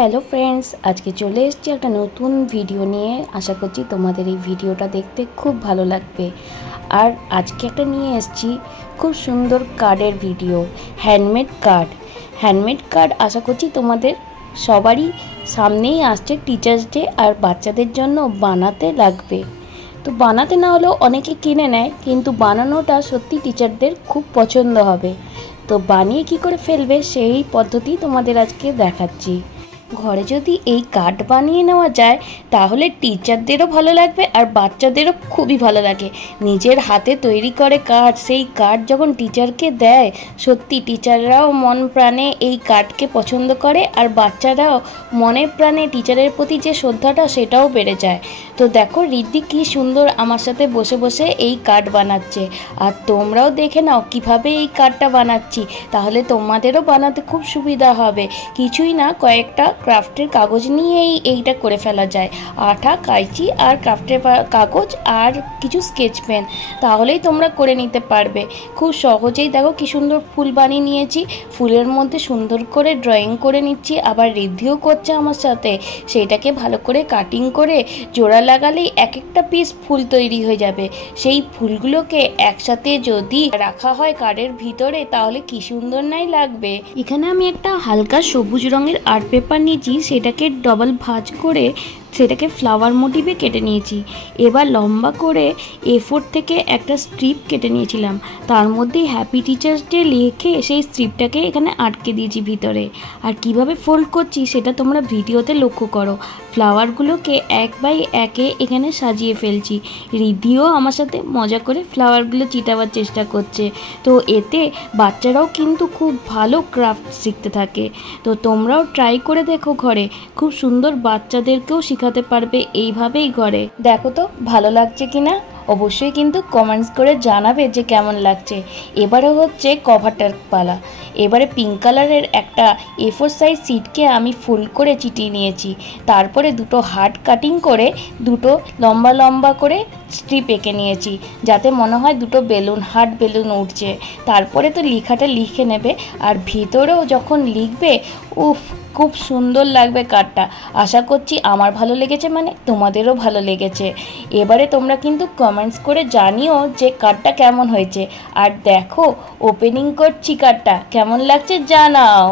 Hello friends, আজকে চলে এসেছি একটা নতুন ভিডিও নিয়ে। আশা করছি তোমাদের এই ভিডিওটা দেখতে খুব ভালো লাগবে। আর আজকে একটা নিয়ে এসেছি খুব সুন্দর কার্ডের ভিডিও, হ্যান্ডমেড কার্ড। আশা করছি তোমাদের সবারই সামনেই আসছে টিচার্স ডে, আর বাচ্চাদের জন্য বানাতে লাগবে। তো বানাতে না হলেও অনেকে কিনে নেয়, কিন্তু বানানোটা সত্যি টিচারদের খুব পছন্দ হবে। তো বানিয়ে কি করে ফেলবে সেই পদ্ধতি তোমাদের আজকে দেখাচ্ছি। ঘরে যদি এই কার্ড বানিয়ে নেওয়া যায় তাহলে টিচারদেরও ভালো লাগবে আর বাচ্চাদেরও খুবই ভালো লাগে। নিজের হাতে তৈরি করে কার্ড, সেই কার্ড যখন টিচারকে দেয়, সত্যি টিচাররাও মন প্রাণে এই কার্ডকে পছন্দ করে, আর বাচ্চারাও মনে প্রাণে টিচারের প্রতি যে শ্রদ্ধাটা সেটাও বেড়ে যায়। তো দেখো রিদ্ধি কি সুন্দর আমার সাথে বসে বসে এই কার্ড বানাচ্ছে, আর তোমরাও দেখে নাও কিভাবে এই কার্ডটা বানাচ্ছি, তাহলে তোমাদেরও বানাতে খুব সুবিধা হবে। কিছুই না, কয়েকটা ক্রাফটের কাগজ নিয়েই এইটা করে ফেলা যায়। আঠা, কাঁচি আর ক্রাফটের কাগজ আর কিছু স্কেচ পেন, তাহলেই তোমরা করে নিতে পারবে খুব সহজেই। দেখো কি সুন্দর ফুল বানিয়ে নিয়েছি, ফুলের মধ্যে সুন্দর করে ড্রয়িং করে নিচ্ছি, আবার রিদ্ধিও করছে আমার সাথে। সেইটাকে ভালো করে কাটিং করে জোড়া লাগালেই এক একটা পিস ফুল তৈরি হয়ে যাবে। সেই ফুলগুলোকে একসাথে যদি রাখা হয় কার্ডের ভিতরে তাহলে কি সুন্দর নাই লাগবে। এখানে আমি একটা হালকা সবুজ রঙের আর্ট পেপার নিয়েছি, সেটাকে ডবল ভাঁজ করে সেটাকে ফ্লাওয়ার মোটিভে কেটে নিয়েছি। এবার লম্বা করে A4 থেকে একটা স্ট্রিপ কেটে নিয়েছিলাম, তার মধ্যে হ্যাপি টিচার্স ডে লিখে সেই স্ট্রিপটাকে এখানে আটকে দিয়েছি ভিতরে। আর কিভাবে ফোল্ড করছি সেটা তোমরা ভিডিওতে লক্ষ্য করো। ফ্লাওয়ারগুলোকে এক বাই একে এখানে সাজিয়ে ফেলছি। রিদ্ধিও আমার সাথে মজা করে ফ্লাওয়ারগুলো চিটাবার চেষ্টা করছে। তো এতে বাচ্চারাও কিন্তু খুব ভালো ক্রাফট শিখতে থাকে। তো তোমরাও ট্রাই করে দেখো ঘরে, খুব সুন্দর বাচ্চাদেরকেও শেখাতে পারবে এইভাবেই ঘরে। দেখো তো ভালো লাগছে কিনা, অবশ্যই কিন্তু কমেন্টস করে জানাবে যে কেমন লাগছে। এবারে হচ্ছে কভারটার পালা। এবারে পিঙ্ক কালারের একটা A4 সাইজ সিটকে আমি ফুল করে চিটিয়ে নিয়েছি। তারপরে দুটো হার্ট কাটিং করে দুটো লম্বা লম্বা করে স্ট্রিপ এঁকে নিয়েছি, যাতে মনে হয় দুটো বেলুন, হার্ট বেলুন উঠছে। তারপরে তো লেখাটা লিখে নেবে, আর ভিতরেও যখন লিখবে, উফ খুব সুন্দর লাগবে কার্ডটা। আশা করছি আমার ভালো লেগেছে মানে তোমাদেরও ভালো লেগেছে। এবারে তোমরা কিন্তু কমেন্টস করে জানিও যে কার্ডটা কেমন হয়েছে। আর দেখো ওপেনিং করছি, কার্ডটা কেমন লাগছে জানাও।